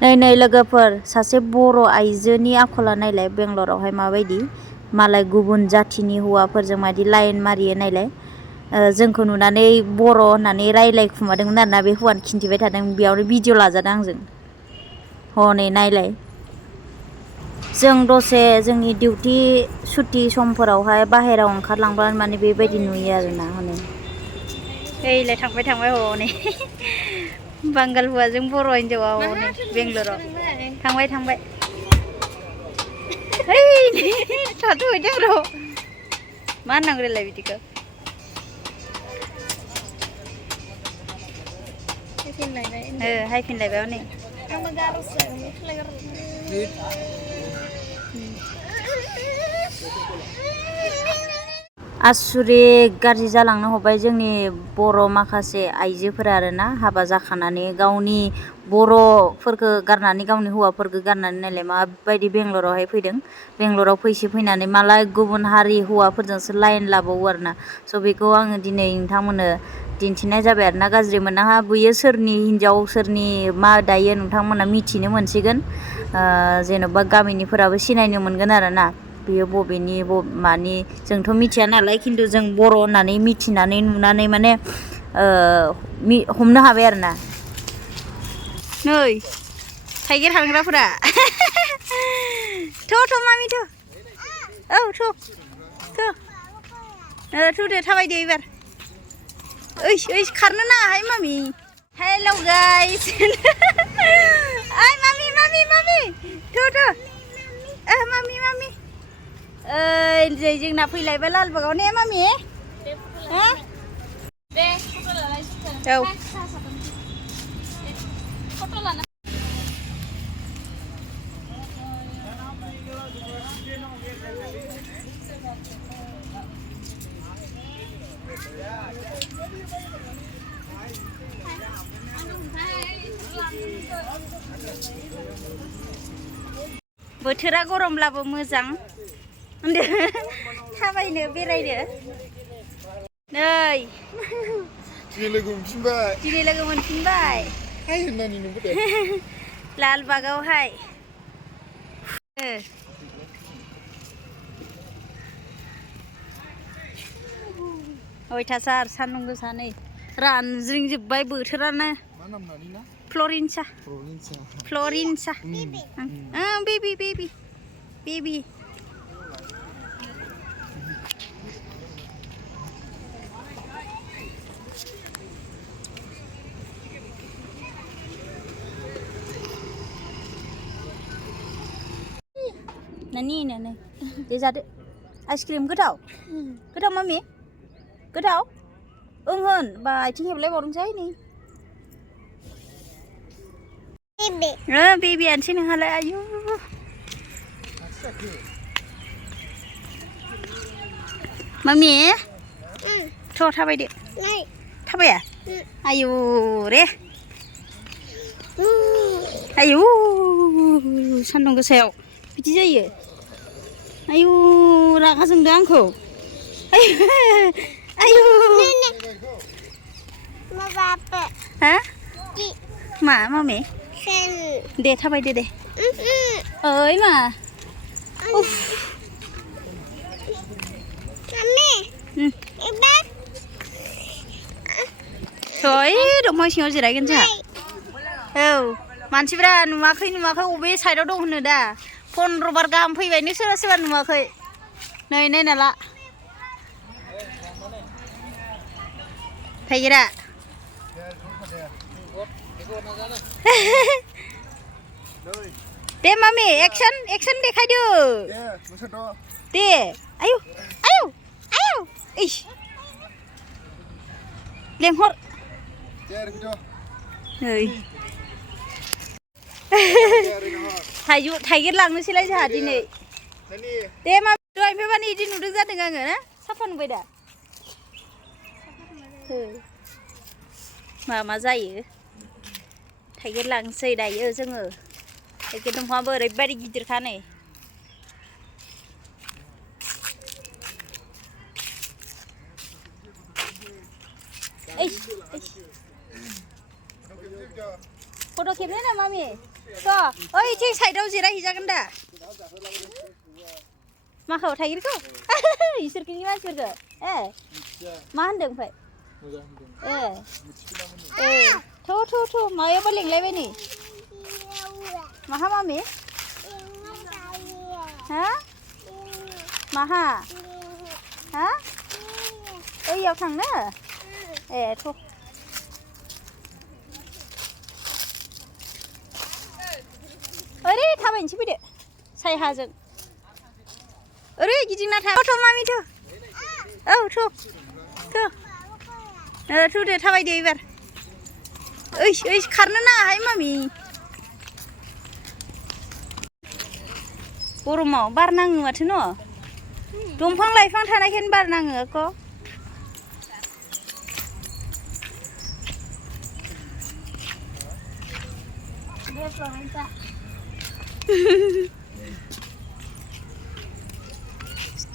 नै लोगोफोर सासे बर' आइजोनि आखला नायलाय बेंगलरावहाय माबायदि मालाय गुबुन जाथिनि हौवाफोरजों मादि लाइन मारियो नायलाय जोंखौ नुनानै बर' होननानै रायलायखुमादोंमोन आरोना बे हौवानो खिन्थिबाय थादों बेयावनो भिडिअ लाजादों आंजों हनै नायलाय जों दसे जोंनि डिउटि सुटि समफोरावहाय बाहेरायाव ओंखारलांब्लानो माने बेबायदि नुयो आरोना हनै ओइलाय थांबाय हनै बांगाल हौवाजों बर' हिनजावा हनै बेंगलराव थांबाय ओइ थाथ'हैदों र' मा होननांगौ देलाय बिदिखौ हायफिनलायबाय हनै आसुरिक गाज्रि जालांनो हमबाय जोंनि बर' माखासे आइजोफोरा आरोना हाबा जाखानानै गावनि बर'फोरखौ गारनानै गावनि हौवाफोरखौ गारनानै नायलाय माबायदि बेंगलरावहाय फैदों बेंगलराव फैनानै मालाय गुबुन हारि हौवाफोरजोंसो लाइन लाबावो आरोना स' बेखौ आङो दिनै नोंथांमोननो दिन्थिनाय जाबाय आरोना गाज्रि मोननाङा बेयो सोरनि हिनजाव सोरनि मा दायो नोंथांमोना मिथिनो मोनसिगोन जेन'बा गामिनिफोराबो सिनायनो मोनगोन आरोना बेयो बबेनि मानि जोंथ' मिथिया नालाय खिन्थु जों बर' होननानै मिथिनानै नुनानै माने हमनो हाबाय आरोना नै थाइगिर हानग्राफोरा थ' मामि थ' औ थ' दे थाबायदो एबार ओइ खारनो नाङाहाय मामि हेलौ गाइस ओइ मामि थ' मामि ओइ जोंना फैलायबाय लालबागाव ने मामि दे फट' लालाय औ फट' लाना बोथोरा गरमब्लाबो मोजां थाबायनो बेरायनो नै दिनै लोगो मोनफिनबाय लालबागावहाय अयथासार सान्दुं गोसा नै रानज्रिंजोब्बाय बोथोरानो फ्लरिनसा बेबि नानि दे जादो आइसक्रिम गोथाव मामि गोथाव ओं होन बा आथिं हेबलायबावदोंसै नै बेबियानोसै नोंहालाय आयु मामि थ' थाबायदो थाबाया आयु रे आयु सान्दुं गोसायाव बिदि जायो आयु रागा जोंदों आंखौ आयु हा मा मामि दे थाबायदो दे ओइ मा सय दंफां सिङाव जिरायगोन जोंहा औ मानसिफ्रा नुवाखै अबे साइडआव दं होनो दा 15 बार गाहाम फैबायनो सोरबा नुवाखै नै नायना ला थाइगिरा दे मामि एक्सन देखायदो दे आयु इस लेंहर नै थाइगिर लांनोसैलाय जोंहा दिनै दे मा दहायनिफ्राय माने बिदि नुदों जादों आङो ना साफा नुबाय दा मा जायो थाइगिर लांसै दायो जोङो थाइगिर दंफांआबो ओरैबायदि गिदिरखा नै फट' खेबनो ना मामि थ' ओइ थिं साइडआव जिरायहैजागोन दा माखौ थाइगिरखौ इसोरखिनि मानसिफोरखौ मा होनदों ओमफ्राय थ' मायाबा लिंलायबाय नै माहा मामि हा माहा हा ओइयाव थांनो थ' ओरै थाबायनोसै फैदो सायहाजों ओरै गिदिंना था थ' मामि थ' औ थ' दे थाबायदो एबार ओइ खारनो नाङाहाय मामि गरमाव बार नाङो माथो न' दंफां लाइफां थानायखायनो बार नाङो अक'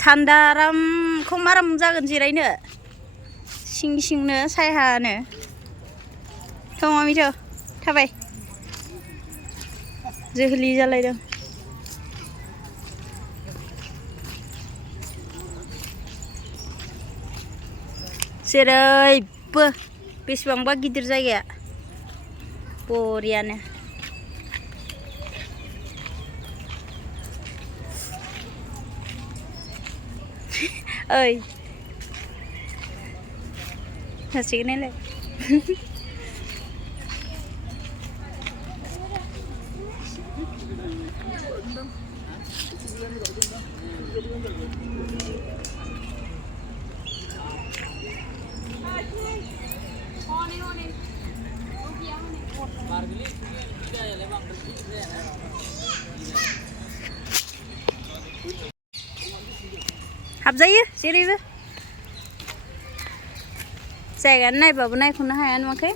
थान्दा आराम खम आराम जागोन जिरायनो सिंनो सायहानो थ' मामि थ' थाबाय जोहोलि जालायदों जेरैबो बेसेबांबा गिदिर जायगाया बरियानो ओइ जासिगोन नालाय हाबजायो जेरैबो जायगायानो नायबाबो नायख'नो हाया नुवाखै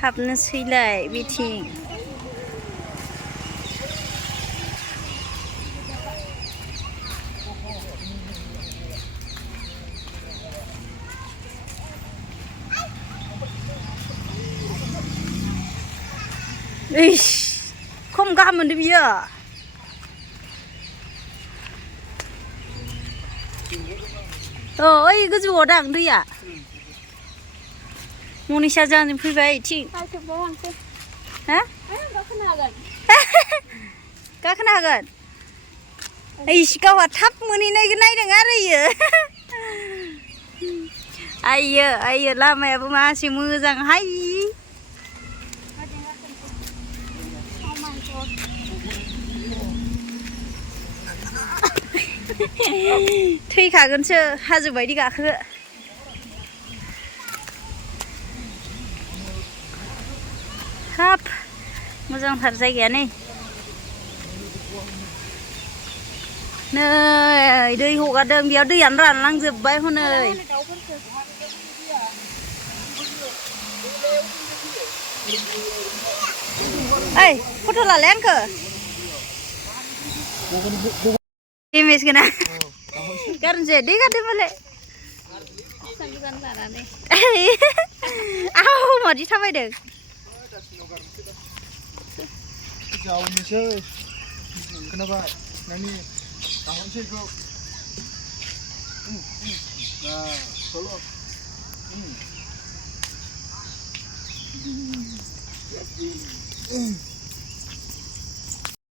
हाबनोसैलाय बिथिं खम गाहाम मोनदों बियो ओइ गोजौआव दां दैया मनिसा जानो फैबाय थिं हा गाखोनो हागोन गावहा थाब मोनहैनायखौ नायदों आरो आइयो लामायाबो मासे मोजांहाय थैखागोनसो हाजो बायदि गाखो हाब मोजांथार जायगाया नै दै हगारदों बेयाव दैयानो रानलांजोब्बाय हनै ओइ फट' लालाय आंखो इमेज गोनां गारनोसै दै गारदो मालाय मादि थाबायदों खोनाबाय नानि गाहनसै बेखौ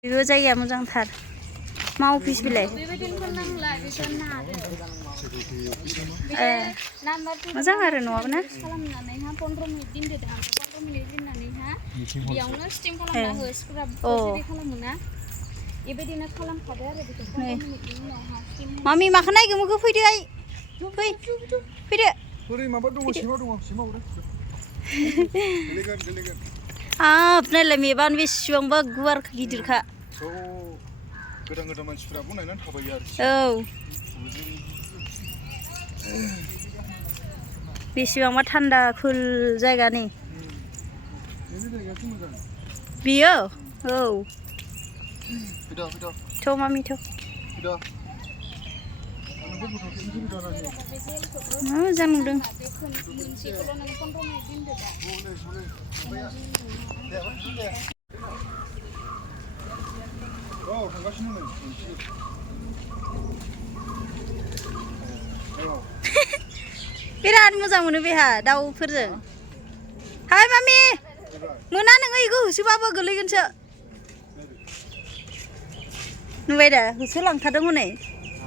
बेबो जायगाया मोजांथार मा अफिस बिलाय मोजां आरो न'आबो ना मामि माखौ नायगो मोखो फैदो आइ फैदो हाब नायलाय मेबानो बेसेबांबा गुवार गिदिरखा गोदान मानसिफोरा बनायनानै थाबायो आरो औ बेसेबांबा थान्दा खुल जायगा नै बियो औ थ' मामि थ' मोजां नुदों बिराद मोजां मोनो बेहा दाउफोरजों हाय मामि मोना नोङो इखौ होसोबाबो गोलैगोनसो नुबाय दा होसोलांथारदों हनै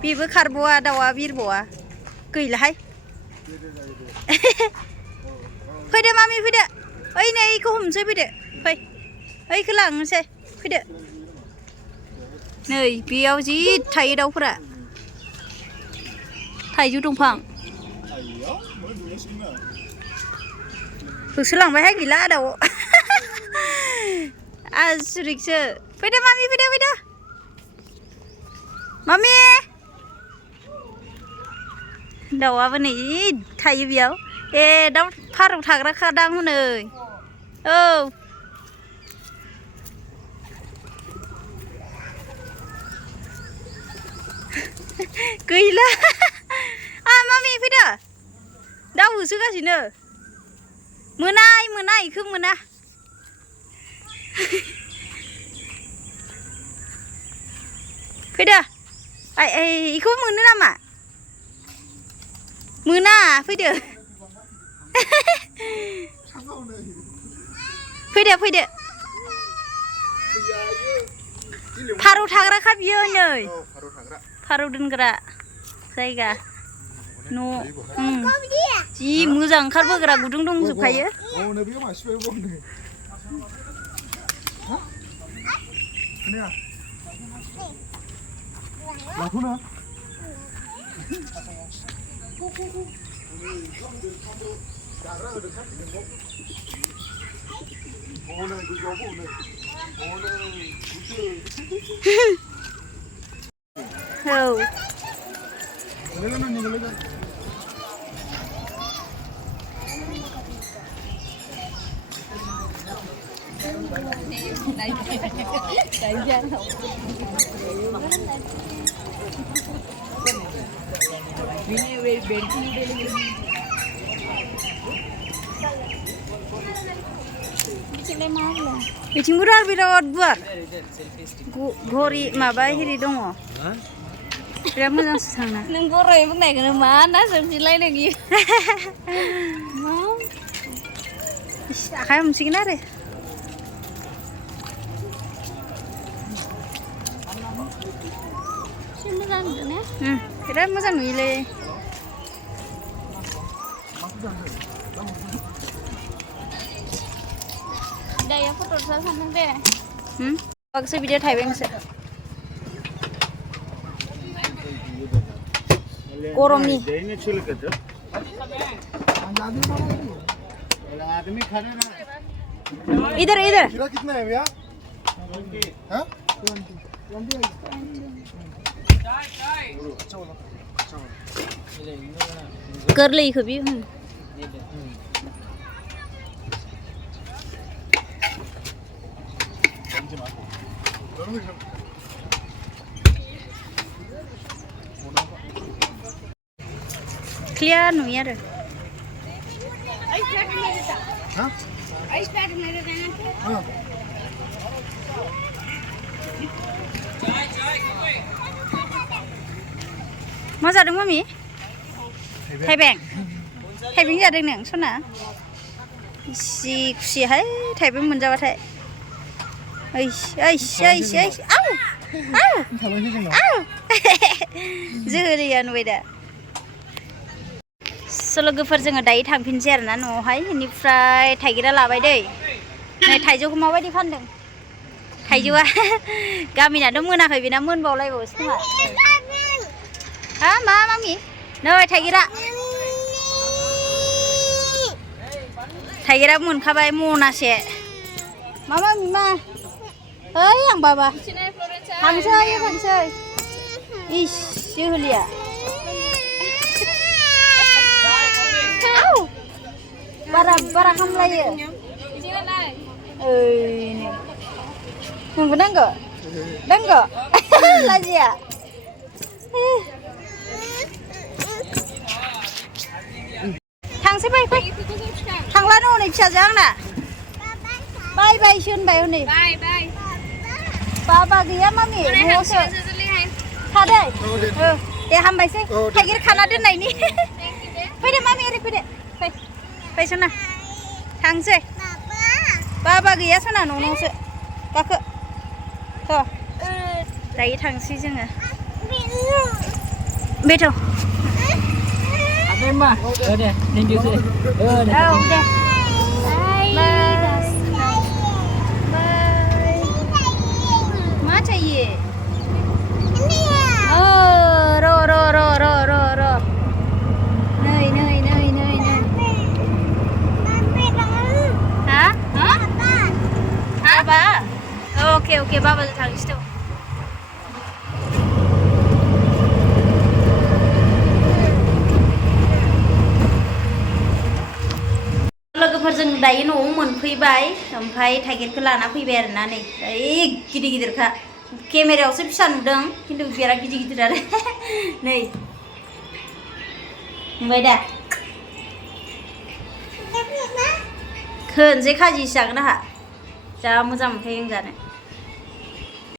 बेबो खारबावा दाउआ बिरबावा गैलाहाय फैदो मामि फैदो ओइ नै इखौ हमसै फैदो फै ओइखौ लांनोसै फैदो नै बेयाव जि थायो दाउफोरा थाइजौ दंफां होसोलांबायहाय गैला दाउ आसुरिकसो फैदो मामि फैदो फैदो मामि दाउआबो नै थायो बेयाव ए दाउ फारौ थाग्राखादां हनै औ गैला मामि फैदो दाउ होसोगासिनो मोना इखौ मोना फैदो इखौ मोनो नामा मोना फैदो फैदो फैदो फारौ थाग्राखा बियो नै फारौ दोनग्रा जायगा न' जि मोजां ओंखारबोग्रा गुदुं दंजोबखायो बिथिंबो बिराद गुवार घरि माबा हिरि दङ बिराद मोजांसो थांना नों बर'यै बुंनायखौनो मा ना सोंफिनलायनो गियो आखाइ हमसिगोन आरो मोजां नुदों ने बिराद मोजां नुयोलै दायो फट'सा सानदों दे बागसो बिदिया थाइबेंसो गरमनि इधर इधर कितना है भैया हाँ गोरलैखौ बि क्लियार नुयो आरो मा जादों मामि थाइबें जादों नों सना इसे खुसिहाय थाइबें मोनजाबाथाय जोहोलैया नुबाय दा लोगोफोर जोङो दायो थांफिनसै आरोना न'आवहाय बेनिफ्राय थाइगिरा लाबाय दै नै थाइजौखौ माबायदि फानदों थाइजौआ गामिनाथ' मोनाखै बेना मोनबावलायबावोसो खोमा हा मा मामि नै थाइगिरा मोनखाबाय मनासे मा मामि मा ओइ आं बाबा थांसै इस जोहोलिया बारा खामलायो नोंबो नांगौ लाजिया थांसै फै फै थांलानो हनै फिसाजो आंना बाय बायसो होनबाय हनै बाबा गैया मामि न'आवसो थादै दे हामबायसै थाइगिर खाना दोननायनि फैदो मामि ओरै फैदो फै फै सना थांसै बाबा गैया सना न'आवसो गाखो थ' दायो थांसै जोङो बेथ' Apa mah? Udah, ninju sih. Udah. औ दे मा चाहिए ओ र नै हा बाबा ओके बाबाजों थांसै थ' लोगोफोरजों दायो न'आव मोनफैबाय ओमफ्राय थाइगिरखौ लाना फैबाय आरोना नै गिदिर गिदिरखा केमेरायावसो फिसा नुदों खिन्थु बिराद गिदिर गिदिर आरो नै नुबाय दा खोनसे खाजिसो जागोन आंहा जा मोजां मोनखायो आं जानो